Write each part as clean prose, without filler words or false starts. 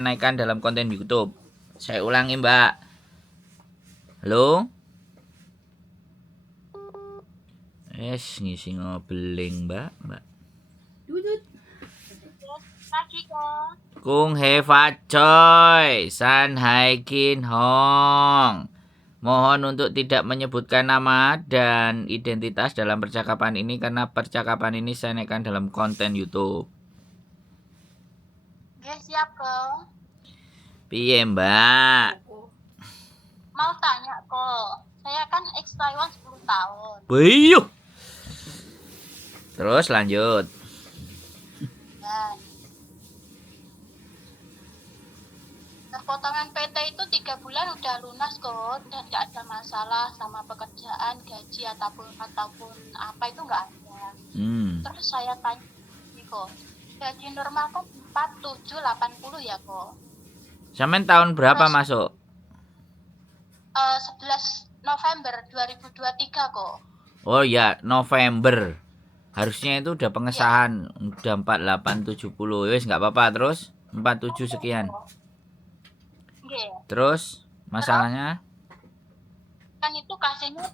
naikkan dalam konten YouTube. Saya ulangi, Mbak. Halo? Ngisi ngobeling, Mbak. Dudut. Pagi, Kak. Kung Heva Choi, San Haikin Hong. Mohon untuk tidak menyebutkan nama dan identitas dalam percakapan ini karena percakapan ini saya naikkan dalam konten YouTube. Oke, siap, Kak. Piye, Mbak? Mau tanya, Kak. Saya kan ex Taiwan 10 tahun. Buyuh. Terus lanjut. Nah, potongan PT itu 3 bulan udah lunas, kok, dan nggak ada masalah sama pekerjaan, gaji ataupun apa itu nggak ada. Terus saya tanya nih, kok, gaji normal kan 4780 ya, kok. Sampean tahun berapa Terus, masuk? 11 November 2023, kok. Oh ya, November. Harusnya itu udah pengesahan, udah 4870. Wes nggak apa-apa, terus 47 sekian. Terus masalahnya? Kan itu kasihnya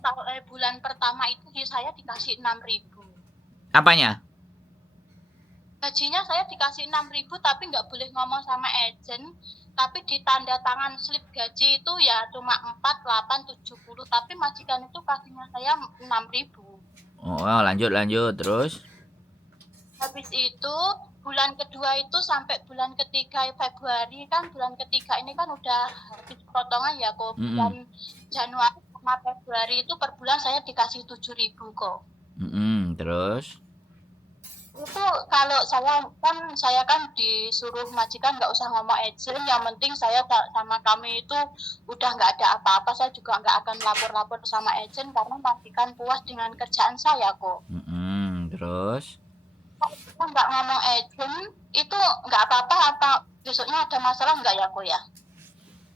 bulan pertama itu saya dikasih 6.000. Apanya? Gajinya saya dikasih 6.000 tapi nggak boleh ngomong sama agent. Tapi di tanda tangan slip gaji itu ya cuma 4870. Tapi majikan itu kasihnya saya 6.000. Oh, lanjut terus. Habis itu bulan kedua itu sampai bulan ketiga Februari, kan bulan ketiga ini kan udah habis potongan ya, kok. Bulan Januari sama Februari itu per bulan saya dikasih 7.000, kok. Terus? Itu kalau saya kan disuruh majikan nggak usah ngomong agent, yang penting saya sama kami itu udah nggak ada apa-apa, saya juga nggak akan lapor-lapor sama agent karena majikan puas dengan kerjaan saya, kok. Terus? Kalau nggak ngomong agent itu nggak apa-apa, besoknya ada masalah nggak ya, kok ya?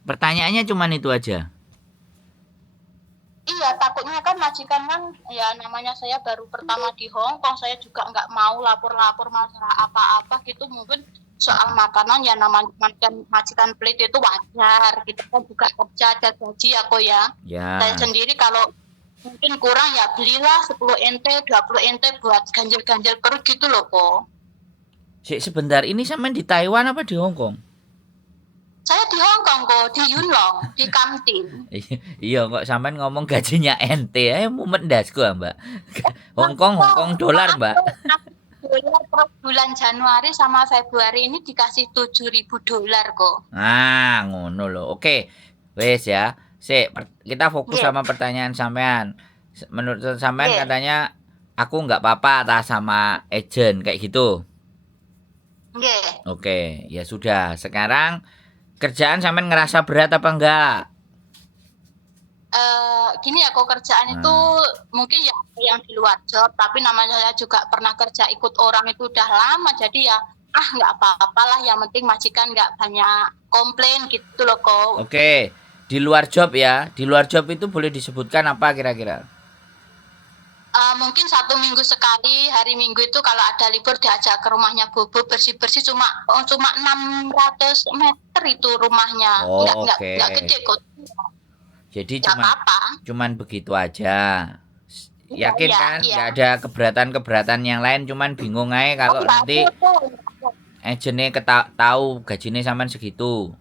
Pertanyaannya cuma itu aja. Iya, takutnya kan majikan kan ya namanya saya baru pertama di Hong Kong, saya juga nggak mau lapor-lapor masalah apa-apa gitu. Mungkin soal makanan ya namanya majikan pelit itu wajar, kita kan juga kerja ada gaji ya, kok ya. Saya sendiri kalau mungkin kurang ya belilah 10 NT 20 NT buat ganjil-ganjil perut gitu loh, kok. Sebentar, ini sampean di Taiwan apa di Hong Kong? Saya di Hong Kong, kok, di Yunlong, di kantin. Iya, kok sampean ngomong gajinya ente, mumet ndasku, Mbak. Hong Kong dolar, Mbak. Per bulan Januari sama Februari ini dikasih 7.000 dolar, kok. Ah, ngono loh. Oke. Wes ya. Kita fokus sama pertanyaan sampean. Menurut sampean katanya aku nggak apa-apa atas sama agent kayak gitu. Oke, ya sudah. Sekarang kerjaan sampean ngerasa berat apa enggak? Gini ya, kok, kerjaan itu mungkin ya yang di luar job, tapi namanya saya juga pernah kerja ikut orang itu udah lama, jadi ya nggak apa-apalah, yang penting majikan nggak banyak komplain gitu loh, kok. Oke, di luar job ya, di luar job itu boleh disebutkan apa kira-kira? Mungkin 1 minggu sekali, hari Minggu itu kalau ada libur diajak ke rumahnya Bobo bersih-bersih, cuma 600 meter itu rumahnya. Nggak gede, kok. Jadi cuman begitu aja. Yakin kan nggak ada keberatan yang lain, cuman bingung aja kalau nanti agentnya tahu gajinya sampean segitu.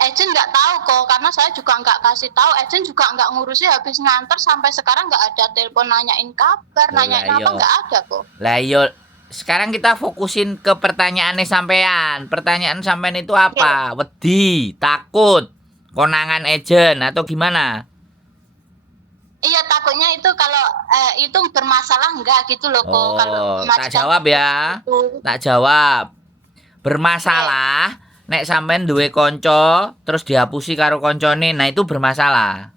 Agent nggak tahu, kok, karena saya juga nggak kasih tahu. Agent juga nggak ngurusi, habis nganter sampai sekarang nggak ada telepon nanyain kabar, nanyain apa nggak ada, kok. Lah iya, sekarang kita fokusin ke pertanyaannya sampean. Pertanyaan sampean itu apa? Wedi, takut, konangan agent atau gimana? Iya, takutnya itu kalau itu bermasalah enggak gitu loh, kok. Kalau tak jawab ya. Tak jawab. Bermasalah nek sampean duwe konco terus dihapusi karo koncone, nah itu bermasalah.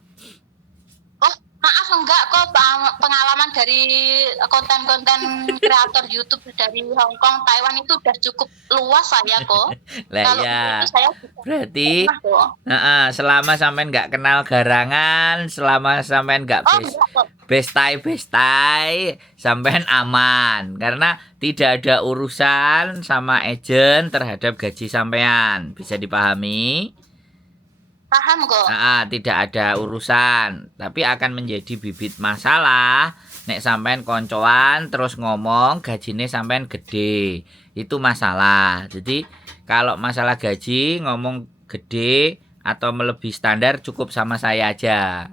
Oh, maaf, enggak, kok. Pengalaman dari konten-konten kreator YouTube dari Hong Kong, Taiwan itu udah cukup luas saya kok. Lah Kalau ya. itu saya Berarti pernah kok. selama sampean nggak kenal garangan, selama sampean nggak Oh enggak kok. bestai, sampean aman karena tidak ada urusan sama agent terhadap gaji sampean. Bisa dipahami? Paham kok. Tidak ada urusan, tapi akan menjadi bibit masalah nek sampean koncoan terus ngomong gajine sampean gede. Itu masalah. Jadi kalau masalah gaji ngomong gede atau melebihi standar cukup sama saya aja.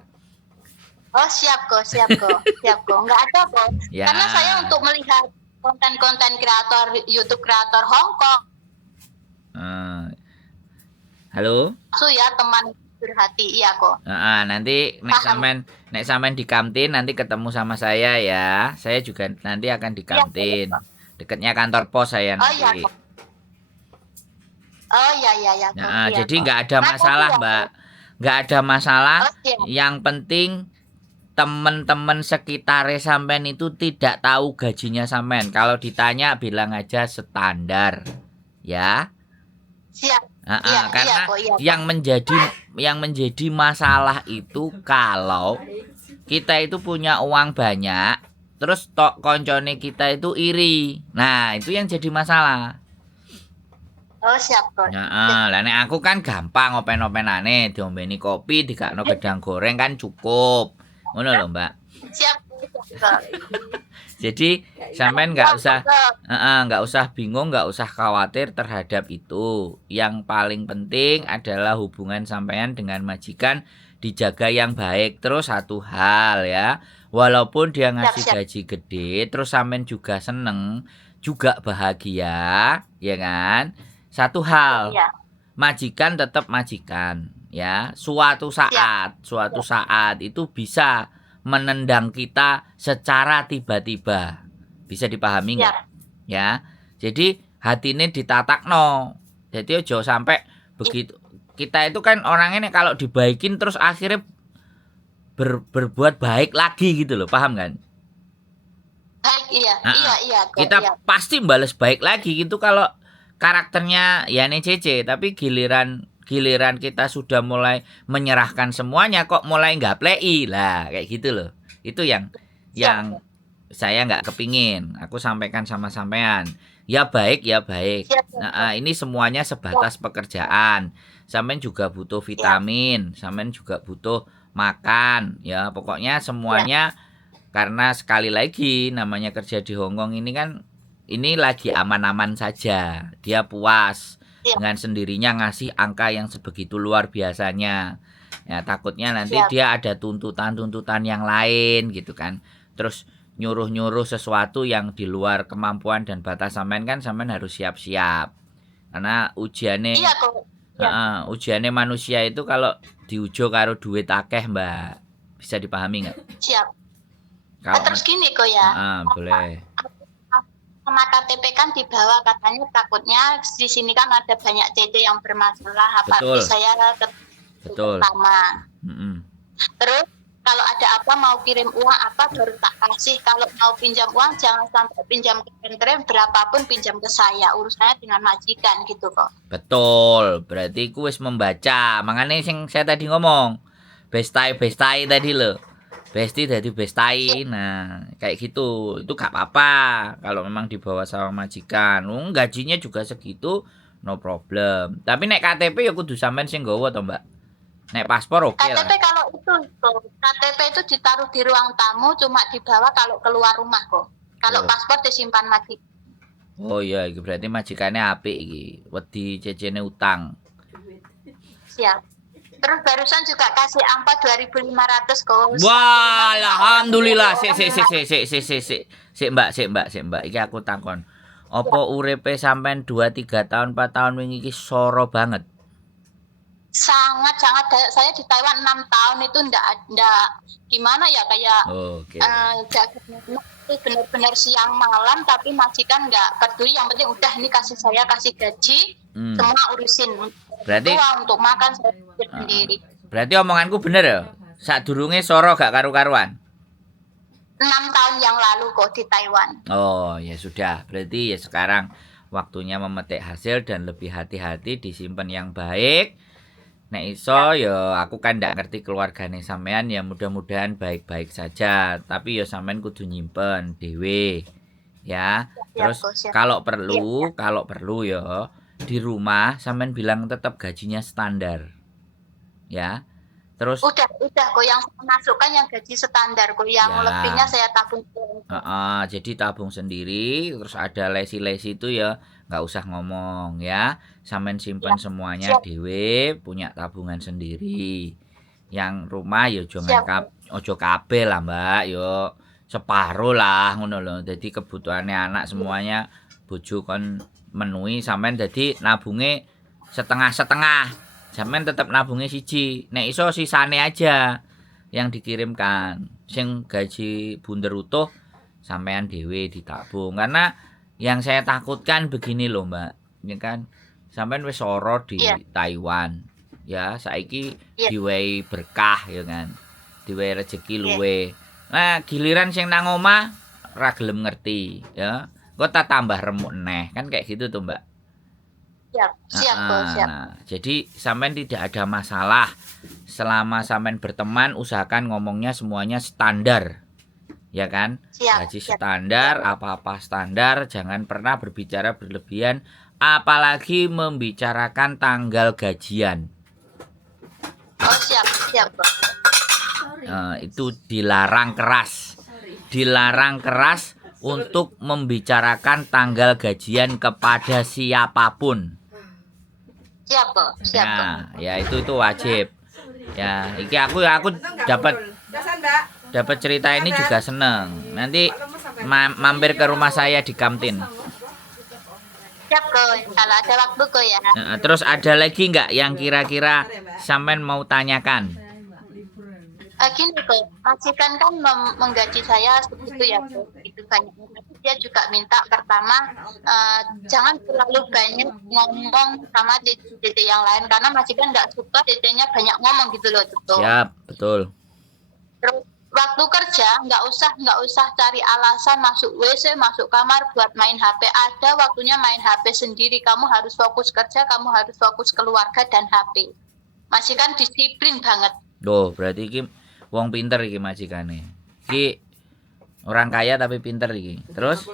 Oh siap kok. Enggak ada kok. Ya. Karena saya untuk melihat konten-konten kreator YouTube kreator Hong Kong. Halo? So ya teman berhati, iya kok. Nanti nek sampean di kantin nanti ketemu sama saya ya. Saya juga nanti akan di kantin. Dekatnya kantor pos saya nanti. Iya. Oh iya. Nah, jadi nggak ada masalah, Mbak. Nggak ada masalah. Yang penting teman-teman sekitar sampean itu tidak tahu gajinya sampean. Kalau ditanya bilang aja standar. Ya. Siap. Karena yang menjadi masalah itu kalau kita itu punya uang banyak, terus tok koncone kita itu iri. Nah, itu yang jadi masalah. Oh, siap kok. Lah nek aku kan gampang open-openane, diombeni kopi, dikakno gedang goreng kan cukup. Ngono lho, Mbak. Siap. Jadi sampean nggak usah bingung, nggak usah khawatir terhadap itu. Yang paling penting adalah hubungan sampean dengan majikan dijaga yang baik. Terus satu hal ya, walaupun dia ngasih gaji gede, terus sampean juga seneng, juga bahagia, ya kan? Satu hal, majikan tetap majikan, ya. Suatu saat itu bisa menendang kita secara tiba-tiba. Bisa dipahami nggak? Ya. Jadi hatine ditatakno. Jadi ojo sampai begitu. Kita itu kan orangnya kalau dibaikin terus akhirnya berbuat baik lagi gitu loh, paham kan? Baik, iya. Kita pasti balas baik lagi gitu kalau karakternya ya CC, tapi giliran kita sudah mulai menyerahkan semuanya kok mulai nggak play lah kayak gitu loh. Itu yang saya nggak kepingin. Aku sampaikan sama sampean. Ya baik. Nah, ini semuanya sebatas pekerjaan. Sampean juga butuh vitamin, sampean juga butuh makan. Ya pokoknya semuanya karena sekali lagi namanya kerja di Hong Kong ini kan ini lagi aman-aman saja. Dia puas dengan sendirinya ngasih angka yang sebegitu luar biasanya. Ya takutnya nanti dia ada tuntutan yang lain gitu kan. Terus nyuruh sesuatu yang di luar kemampuan dan batas sampean kan sampean harus siap-siap. Karena ujiannya ujiannya manusia itu kalau diujo karo duit akeh, Mbak. Bisa dipahami nggak? Siap. Terus gini kok ya. Boleh. Sama KTP kan dibawa katanya takutnya di sini kan ada banyak CC yang bermasalah apalagi saya pertama. Terus kalau ada apa mau kirim uang apa baru tak kasih, kalau mau pinjam uang jangan sampai pinjam ke kentren, berapapun pinjam ke saya, urusannya dengan majikan gitu kok. Betul, berarti ku wis membaca. Makanya yang saya tadi ngomong bestai tadi loh. Besti dari bestai, nah kayak gitu, itu gak apa-apa kalau memang dibawa sama majikan. Gajinya juga segitu, no problem. Tapi nek KTP ya kudu sampean sing nggawa to, Mbak. Nek paspor oke lah. KTP kalau KTP itu ditaruh di ruang tamu, cuma dibawa kalau keluar rumah kok. Kalau paspor disimpan majikan. Oh iya, itu berarti majikannya apik iki, wedi cecene utang. Siap. Terus barusan juga kasih angpau 2.500 kok. Wah, alhamdulillah. Sik Mbak. Iki aku takon. Apa uripe sampean 2-3 tahun 4 tahun wingi iki soro banget? Sangat saya di Taiwan 6 tahun itu ndak gimana ya kayak benar-benar siang malam tapi majikan nggak peduli, yang penting udah ini saya kasih gaji, semua urusin. Berarti untuk makan saya sendiri. Berarti omonganku bener ya? Sadurunge soro gak karu-karuan. tahun yang lalu kok di Taiwan. Oh, ya sudah. Berarti ya sekarang waktunya memetik hasil dan lebih hati-hati, disimpan yang baik. Nek iso ya aku kan ndak ngerti keluargane sampean, ya mudah-mudahan baik-baik saja. Tapi ya sampean kudu nyimpen dhewe. Ya. Siap, Terus kok, siap. kalau Iya. perlu ya di rumah sampean bilang tetap gajinya standar. Ya. Terus Udah kok yang saya masukkan yang gaji standar kok, yang lebihnya ya, saya tabung. jadi tabung sendiri, terus ada lesi-lesi itu ya nggak usah ngomong ya. Sampean simpen Ya, semuanya siap, dhewe, punya tabungan sendiri. Yang rumah ya siap. ojo kabeh lah, Mbak. Yo separuh lah ngono lho. Dadi kebutuhannya anak semuanya bojo kon menuhi, sampean dadi nabunge setengah-setengah. Sampean tetep nabunge siji. Nek iso sisane aja yang dikirimkan. Sing gaji bunder utuh sampean dhewe ditabung. Karena yang saya takutkan begini loh, Mbak. Ya kan? Sampean wis ora di Iya, Taiwan. Ya, saiki iya, diwehi berkah ya kan. Diwehi rezeki iya. luwe. Nah, giliran sing nang omah ora gelem ngerti, ya. Kok tak tambah remuk neh. Kan kayak gitu tuh, Mbak. Siap kok, siap. Nah, jadi sampean tidak ada masalah. Selama sampean berteman, usahakan ngomongnya semuanya standar. Ya kan? Siap, Gaji siap. standar, apa-apa standar, jangan pernah berbicara berlebihan, apalagi membicarakan tanggal gajian. Oh, siap, kok. Itu dilarang keras. Dilarang keras untuk membicarakan tanggal gajian kepada siapapun. Siap kok, siap kok. Ya itu wajib. Ya, iki aku dapat cerita ini juga seneng. Nanti mampir ke rumah saya di kantin. Siap kok, kalau ada waktu kok ya. Terus ada lagi nggak yang kira-kira sampean mau tanyakan? Gini kok, majikan kan menggaji saya segitu ya, kok. Itu banyak. Dia juga minta pertama jangan terlalu banyak ngomong sama cici yang lain karena majikan nggak suka cicinya banyak ngomong gitu loh, tuh. Siap, betul. Terus waktu kerja nggak usah cari alasan masuk WC, masuk kamar buat main HP. Ada waktunya main HP sendiri. Kamu harus fokus kerja, kamu harus fokus keluarga dan HP. Majikan disiplin banget. Berarti iki wong pinter iki majikane. Iki orang kaya tapi pinter iki. Terus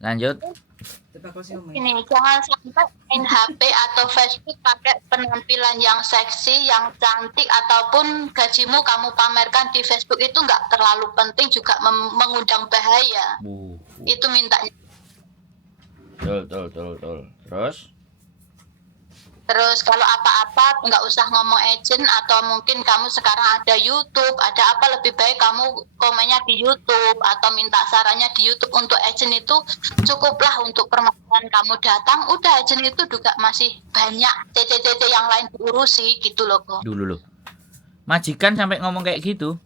lanjut. Ini jangan sampai main HP atau Facebook pakai penampilan yang seksi, yang cantik, ataupun gajimu kamu pamerkan di Facebook itu nggak terlalu penting, juga mengundang bahaya. Itu mintanya. Betul. Terus kalau apa-apa nggak usah ngomong agent, atau mungkin kamu sekarang ada YouTube, ada apa, lebih baik kamu komennya di YouTube atau minta sarannya di YouTube. Untuk agent itu cukuplah untuk permasalahan kamu datang, udah agent itu juga masih banyak CC yang lain diurusi gitu loh kok. Dulu loh. Majikan sampai ngomong kayak gitu.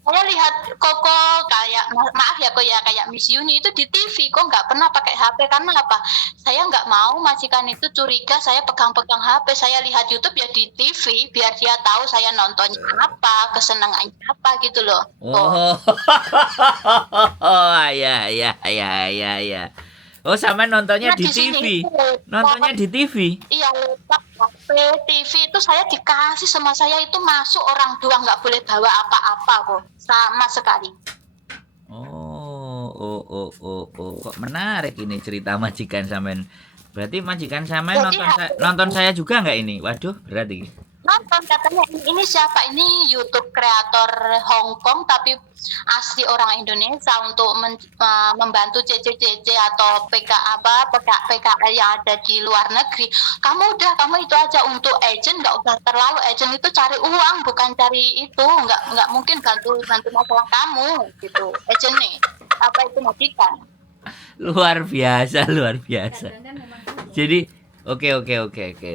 Saya lihat Koko kayak, maaf ya kok ya, kayak Miss Yuni itu di TV kok nggak pernah pakai HP. Karena apa? Saya nggak mau majikan itu curiga saya pegang-pegang HP. Saya lihat YouTube ya di TV biar dia tahu saya nontonnya apa, kesenangannya apa gitu loh. Oh, ya. Oh, sama nontonnya di TV. Nontonnya di TV. Iya, laptop, HP, TV itu saya dikasih sama saya itu masuk, orang tua nggak boleh bawa apa-apa kok, sama sekali. Oh. Kok menarik ini cerita majikan sampean. Berarti majikan sampean nonton saya juga nggak ini? Waduh, berarti. Nonton, katanya ini siapa, ini YouTube kreator Hong Kong tapi asli orang Indonesia, untuk membantu CC atau PKL yang ada di luar negeri. Kamu itu aja. Untuk agent nggak usah terlalu, agent itu cari uang bukan cari itu, nggak mungkin bantu masalah kamu gitu. Agent nih apa itu majikan. Luar biasa. Jadi oke.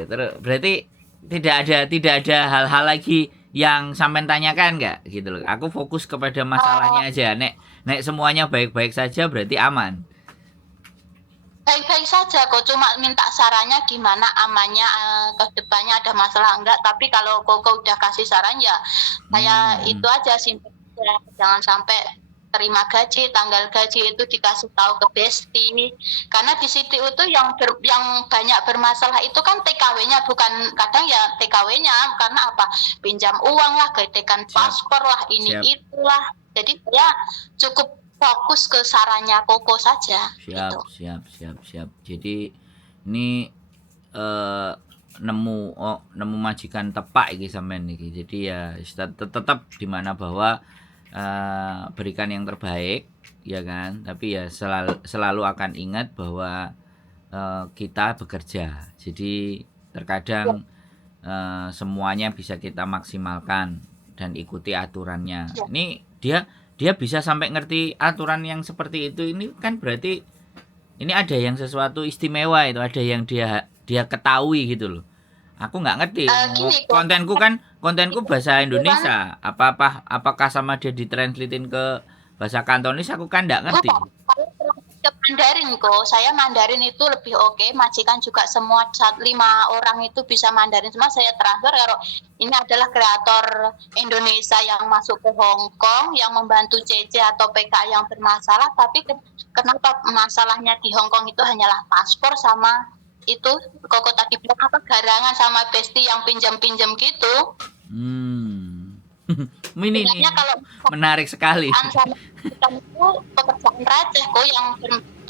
Terus berarti tidak ada hal-hal lagi yang sampean tanyakan nggak gitu loh. Aku fokus kepada masalahnya aja. Nek semuanya baik-baik saja berarti aman. Baik-baik saja kok, cuma minta sarannya gimana amannya ke depannya, ada masalah enggak. Tapi kalau Koko udah kasih saran ya saya itu aja, simpel. Jangan sampai terima gaji, tanggal gaji itu dikasih tahu ke Besti. Karena di situ itu yang banyak bermasalah itu kan TKW-nya, bukan kadang ya TKW-nya karena apa? Pinjam uang lah, gedekan paspor lah, ini itulah. Jadi saya cukup fokus ke sarannya Koko saja. Gitu. Siap. Jadi ini nemu majikan tepak iki sampean iki. Jadi ya tetap di mana bahwa berikan yang terbaik, ya kan? Tapi ya selalu akan ingat bahwa kita bekerja. Jadi terkadang semuanya bisa kita maksimalkan dan ikuti aturannya. Ini dia bisa sampai ngerti aturan yang seperti itu, ini kan berarti ini ada yang sesuatu istimewa, itu ada yang dia ketahui gitu loh. Aku nggak ngerti. Kontenku bahasa Indonesia. Apakah sama dia ditranslatein ke bahasa Kantonis? Aku kan nggak ngerti. Ke Mandarin kok. Saya Mandarin itu lebih oke. Majikan juga semua 5 orang itu bisa Mandarin semua. Saya transfer kalau ini adalah kreator Indonesia yang masuk ke Hong Kong, yang membantu CC atau PK yang bermasalah. Tapi kenapa masalahnya di Hong Kong itu hanyalah paspor sama itu Koko tadi bilang apa, garangan sama Besti yang pinjam-pinjam gitu. Ini kalau menarik sekali. Itu pekerjaan raja kok, yang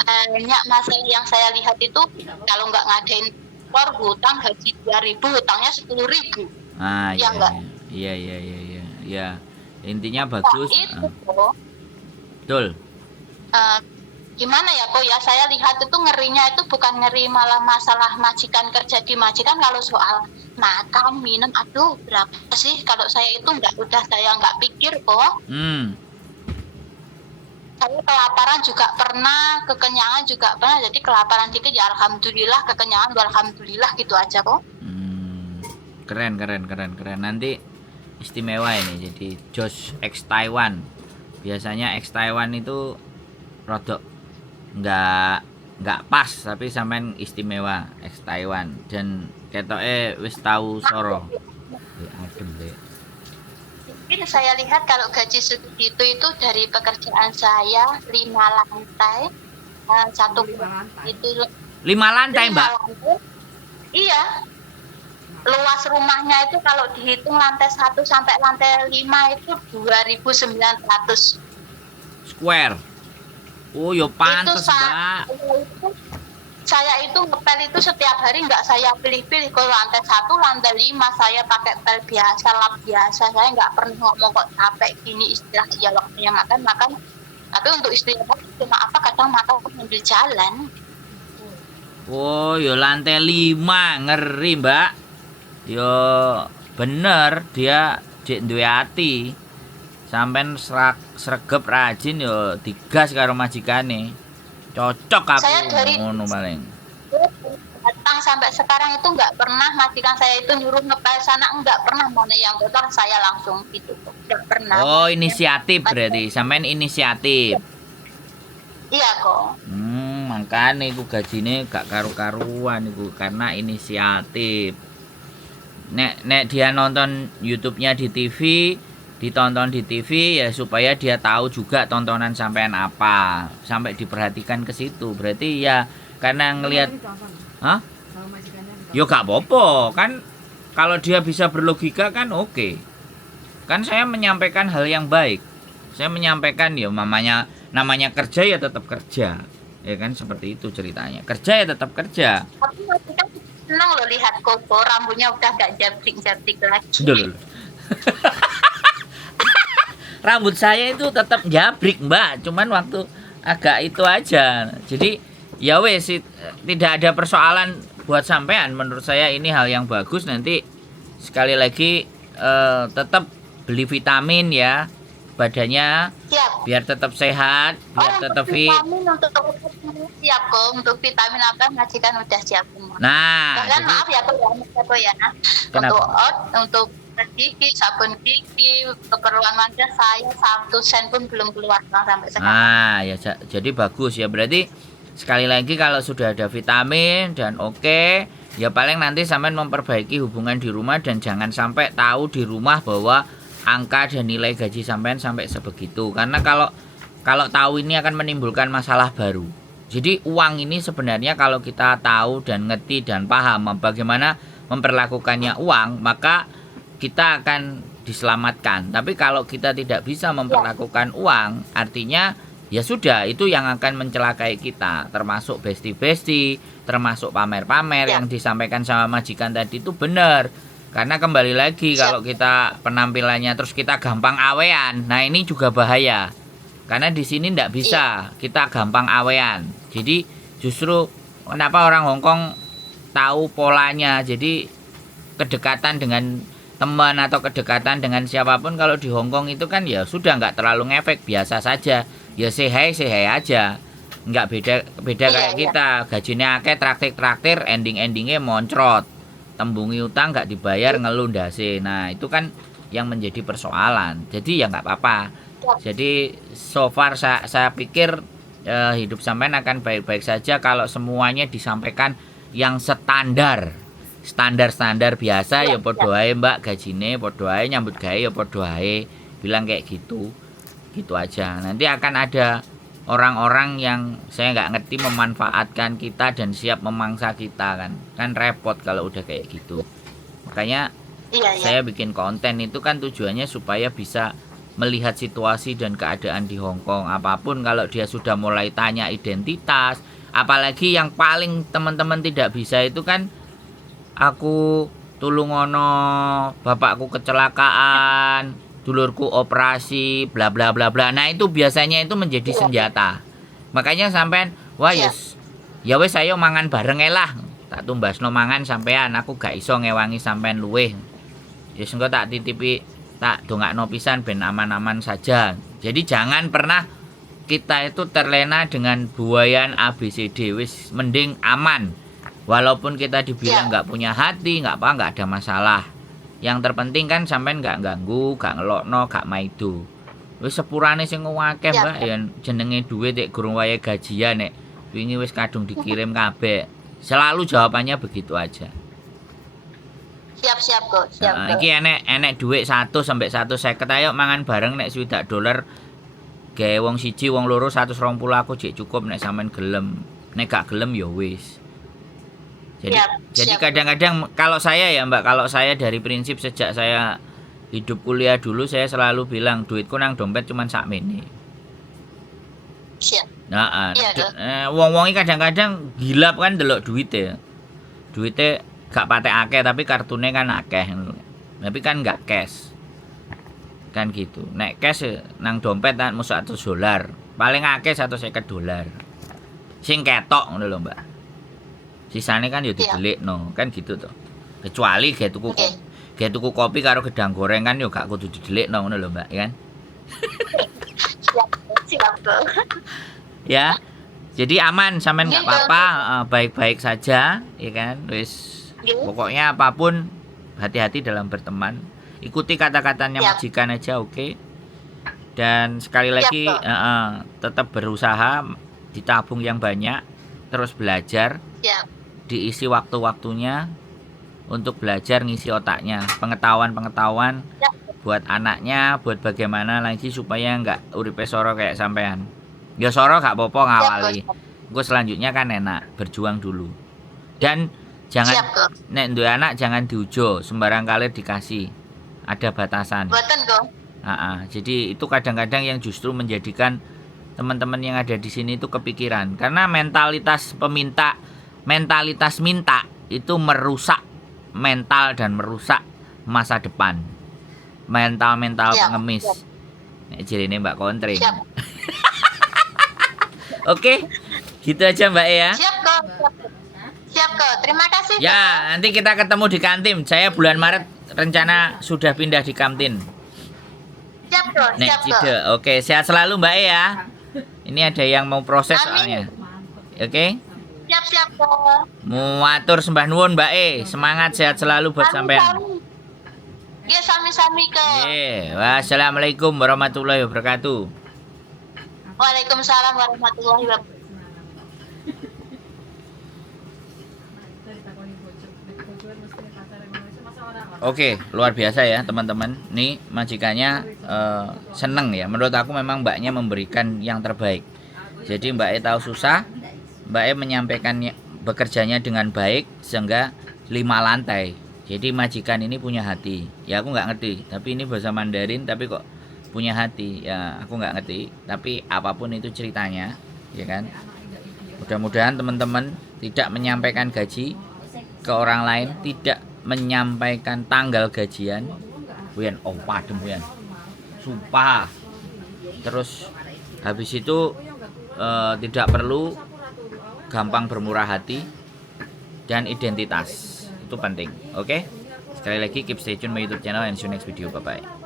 banyak masalah yang saya lihat itu kalau nggak ngadain impor, hutang gaji 2.000, hutangnya 10.000. Iya. Intinya bagus. Itu kok. Betul. Gimana ya kok ya, saya lihat itu ngerinya itu bukan ngeri malah masalah majikan kerja di majikan. Kalau soal makan minum, aduh berapa sih, kalau saya itu saya nggak pikir kok. Saya kelaparan juga pernah, kekenyangan juga pernah. Jadi kelaparan dikit ya alhamdulillah, kekenyangan alhamdulillah, gitu aja kok. Keren. Nanti istimewa ini jadi Josh X Taiwan. Biasanya X Taiwan itu rodok nggak pas, tapi sampean istimewa X Taiwan dan ketoke wis tahu soro. Adem deh. Mungkin saya lihat kalau gaji segitu itu dari pekerjaan saya 5 lantai, satu itu 5 lantai, Mbak. Iya. Luas rumahnya itu kalau dihitung lantai 1 sampai lantai 5 itu 2.900 square. Oh, yo pantes, Mbak. Saya itu ngepel itu setiap hari, nggak saya pilih-pilih. Kalau lantai 1, lantai 5 saya pakai pel biasa, lap biasa. Saya nggak pernah ngomong kok capek gini istilah. Ya waktunya makan. Tapi untuk istirahat cuma kadang makan sambil jalan. Oh, yo lantai 5, ngeri, Mbak. Yo bener dia duwe ati. Sampai sregep rajin yo digas karo majikane. Cocok aku. Saya dari ngono paling. Datang sampai sekarang itu nggak pernah majikan saya itu nyuruh ngepel sana, nggak pernah. Mana yang kotor saya langsung gitu, nggak pernah. Oh, inisiatif berarti. Sampean inisiatif. Iya kok. Makane iku gajine gak karu-karuan iku karena inisiatif. Nek dia nonton YouTube-nya di TV, ditonton di TV ya supaya dia tahu juga tontonan sampean apa, sampai diperhatikan ke situ. Berarti ya karena ngelihat yo gak apa-apa kan, kalau dia bisa berlogika kan oke. Kan saya menyampaikan hal yang baik. Saya menyampaikan ya namanya kerja ya tetap kerja. Ya kan seperti itu ceritanya. Kerja ya tetap kerja. Tapi majikan senang loh lihat Koko rambutnya udah gak jabrik-jabrik lagi. Dulu. Rambut saya itu tetap jabrik, Mbak, cuman waktu agak itu aja. Jadi ya wes, tidak ada persoalan buat sampean. Menurut saya ini hal yang bagus. Nanti sekali lagi tetap beli vitamin ya, badannya. Siap. Biar tetap sehat, biar tetap fit. Siap kok, untuk vitamin apa majikan udah siap semua. Nah, bahkan jadi, maaf ya kok ya. Untuk gigi, sabun gigi, keperluan wajah saya 1 sen pun belum keluar sampai sekarang. Ya jadi bagus ya. Berarti sekali lagi kalau sudah ada vitamin dan oke, ya paling nanti sampean memperbaiki hubungan di rumah dan jangan sampai tahu di rumah bahwa angka dan nilai gaji sampean sampai sebegitu. Karena kalau kalau tahu ini akan menimbulkan masalah baru. Jadi uang ini sebenarnya kalau kita tahu dan ngerti dan paham bagaimana memperlakukannya uang, maka kita akan diselamatkan. Tapi kalau kita tidak bisa memperlakukan uang, artinya ya sudah, itu yang akan mencelakai kita. Termasuk besti-besti, termasuk pamer-pamer yang disampaikan sama majikan tadi itu benar. Karena kembali lagi kalau kita penampilannya terus kita gampang awean, nah ini juga bahaya. Karena di sini tidak bisa kita gampang awean. Jadi justru kenapa orang Hongkong tahu polanya. Jadi kedekatan dengan teman atau kedekatan dengan siapapun kalau di Hongkong itu kan ya sudah nggak terlalu ngefek, biasa saja. Ya say hi aja. Nggak beda kayak kita. Gajinya akeh traktir, endingnya moncrot. Tembungi utang nggak dibayar, ngeluh ndase. Nah itu kan yang menjadi persoalan. Jadi ya nggak apa-apa. Jadi so far saya pikir hidup sampean akan baik-baik saja kalau semuanya disampaikan yang standar biasa. Ya podo ae Mbak, gajine podo ae, nyambut gawe ya podo ae, bilang kayak gitu aja. Nanti akan ada orang-orang yang saya nggak ngerti memanfaatkan kita dan siap memangsa kita kan repot kalau udah kayak gitu. Makanya saya bikin konten itu kan tujuannya supaya bisa melihat situasi dan keadaan di Hongkong. Apapun kalau dia sudah mulai tanya identitas, apalagi yang paling teman-teman tidak bisa itu kan, aku tulungono, bapakku kecelakaan, dulurku operasi, bla bla bla bla. Nah itu biasanya itu menjadi senjata. Makanya sampean, wah ya wes ayo mangan bareng lah. Tak tumbasno mangan sampean, aku gak iso ngewangi sampean luweh. Ya engko tak titipi, tak dongakno pisan ben aman-aman saja. Jadi jangan pernah kita itu terlena dengan buayan ABCD. Wis mending aman. Walaupun kita dibilang nggak punya hati, nggak ada masalah. Yang terpenting kan sampean nggak ganggu, nggak ngelokno, nggak maido. Wis sepurane sing akeh Mbak, ya jenenge duit nek gurung wayahe gajian nek wingi wis kadung dikirim kabeh. Selalu jawabannya begitu aja. Siap kok. Iki enek duit 1 sampai 150, ayo mangan bareng nek $20. Gawe wong siji wong loro 120 aku jek cukup nek sampean gelem. Nek gak gelem ya wis. Jadi kadang-kadang kalau saya ya Mbak, kalau saya dari prinsip sejak saya hidup kuliah dulu, saya selalu bilang duitku nang dompet cuman sakmene. Siap. Nah, wong-wong kadang-kadang gilap kan delok duite. Duite gak patek akeh tapi kartune kan akeh. Tapi kan gak cash. Kan gitu. Nek cash nang dompet kan mesti $100. Paling akeh $150. Sing ketok ngono lho, Mbak. Sisane kan ya didelikno, kan gitu to. Kecuali gawe tuku kopi karo gedang goreng kan ya gak kudu didelikno ngono lho, Mbak, ya kan? Siap. Ya. Jadi aman, sampean nggak apa-apa, baik-baik saja, ya kan? Wis pokoknya apapun hati-hati dalam berteman. Ikuti kata-katanya majikan aja, oke? Dan sekali lagi tetap berusaha, ditabung yang banyak, terus belajar. Diisi waktu-waktunya untuk belajar, ngisi otaknya, pengetahuan buat anaknya, buat bagaimana lagi supaya nggak uripe soro kayak sampean. Ya soro gak apa-apa ngawali. Gue selanjutnya kan enak, berjuang dulu. Dan jangan nek duwe anak jangan diujo, sembarang kali dikasih. Ada batasan. Boten kok. Jadi itu kadang-kadang yang justru menjadikan teman-teman yang ada di sini itu kepikiran. Karena mentalitas minta itu merusak mental dan merusak masa depan. Mental pengemis. Nek jirine Mbak Kontring. Oke, gitu aja Mbak ya. Siap kok. Terima kasih. Ya, nanti kita ketemu di kantin. Saya bulan Maret rencana sudah pindah di kantin. Siap kok. Oke, sehat selalu Mbak ya. Ini ada yang mau proses soalnya. Oke. Siap kok. Muatur sembah nuwun Mbak semangat sehat selalu buat sampean. Ya sami-sami kok. Wassalamualaikum warahmatullahi wabarakatuh. Waalaikumsalam warahmatullahi wabarakatuh. Oke, luar biasa ya teman-teman. Nih majikannya seneng ya. Menurut aku memang mbaknya memberikan yang terbaik. Jadi Mbak E tahu susah, Mbak E menyampaikannya bekerjanya dengan baik sehingga 5 lantai. Jadi majikan ini punya hati. Ya aku nggak ngerti, tapi ini bahasa Mandarin tapi kok punya hati. Ya aku nggak ngerti, tapi apapun itu ceritanya, ya kan. Mudah-mudahan teman-teman tidak menyampaikan gaji ke orang lain, tidak menyampaikan tanggal gajian. Wian, oh padem wian. Sumpah. Terus habis itu tidak perlu gampang bermurah hati dan identitas. Itu penting. Oke? Sekali lagi keep stay tune my YouTube channel and see you next video. Bye bye.